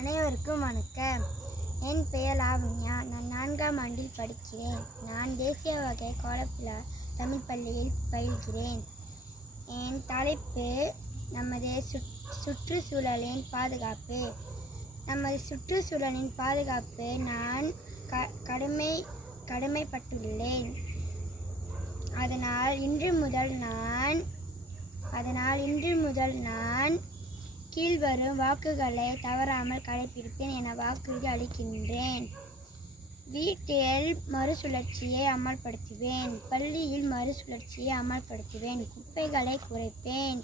அனைவருக்கும் வணக்கம். என் பெயர் லாவண்யா. நான் 4ஆம் ஆண்டில் படிக்கிறேன். நான் தேசிய வகை கோலப்பிலா தமிழ் பள்ளியில் பயில்கிறேன். என் தலைப்பு நமது சுற்றுச்சூழலின் பாதுகாப்பு. நமது சுற்றுச்சூழலின் பாதுகாப்பு நான் கடமைப்பட்டுள்ளேன். அதனால் இன்று முதல் நான் கீழ்வரும் வாக்குகளை தவறாமல் கடைபிடிப்பேன் என வாக்குறுதி அளிக்கின்றேன். வீட்டில் மறுசுழற்சியை அமல்படுத்துவேன். பள்ளியில் மறுசுழற்சியை அமல்படுத்துவேன். குப்பைகளை குறைப்பேன்.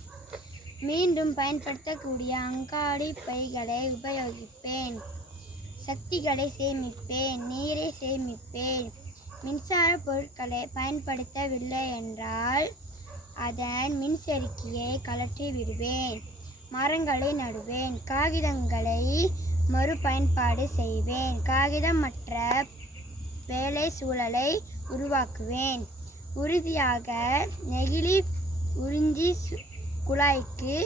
மீண்டும் பயன்படுத்தக்கூடிய அங்காடி பைகளை உபயோகிப்பேன். சக்திகளை சேமிப்பேன். நீரை சேமிப்பேன். மின்சார பொருட்களை பயன்படுத்தவில்லை என்றால் அதன் மின்செருக்கியை கழற்றி விடுவேன். மரங்களை நடுவேன். காகிதங்களை மறுபயன்பாடு செய்வேன். காகிதமற்ற வேலை சூழலை உருவாக்குவேன். உறுதியாக நெகிழி உறிஞ்சி குழாய்க்கு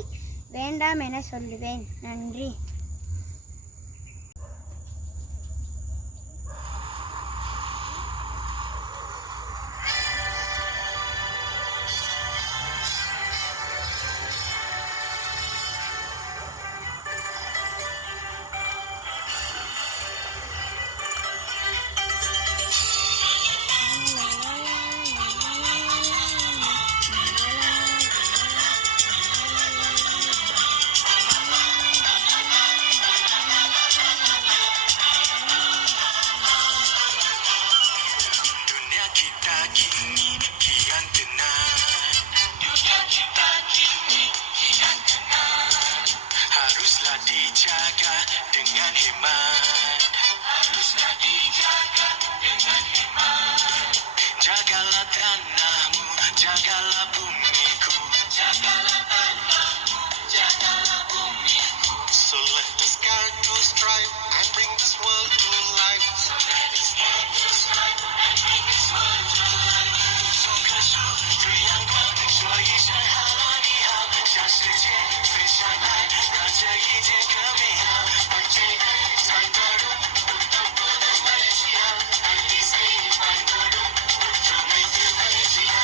வேண்டாம் என சொல்லுவேன். நன்றி. Haruslah dijaga dengan hemat. Jagalah tanahmu, jagalah bumiku. So let us guard to strive and bring this world to life. 种棵树，追阳光，说一声哈喽你好，向世界分享爱，让这一天更美好。把这爱传达入不同不同的喜好，爱你谁爱多入，就每天爱喜好。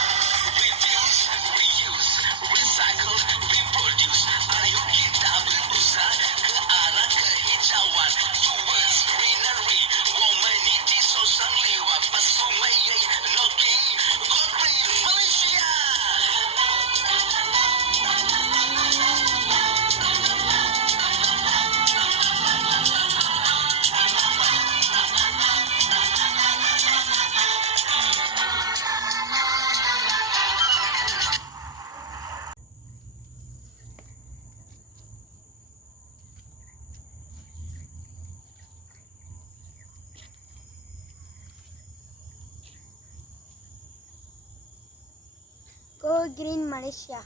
Refuse, reuse, recycle, reproduce. Ayo kita berusaha ke arah kehijauan. Towards greenery, 我们一起手上绿瓦，把sungai Loki, God bless Malaysia. Go Green Malaysia.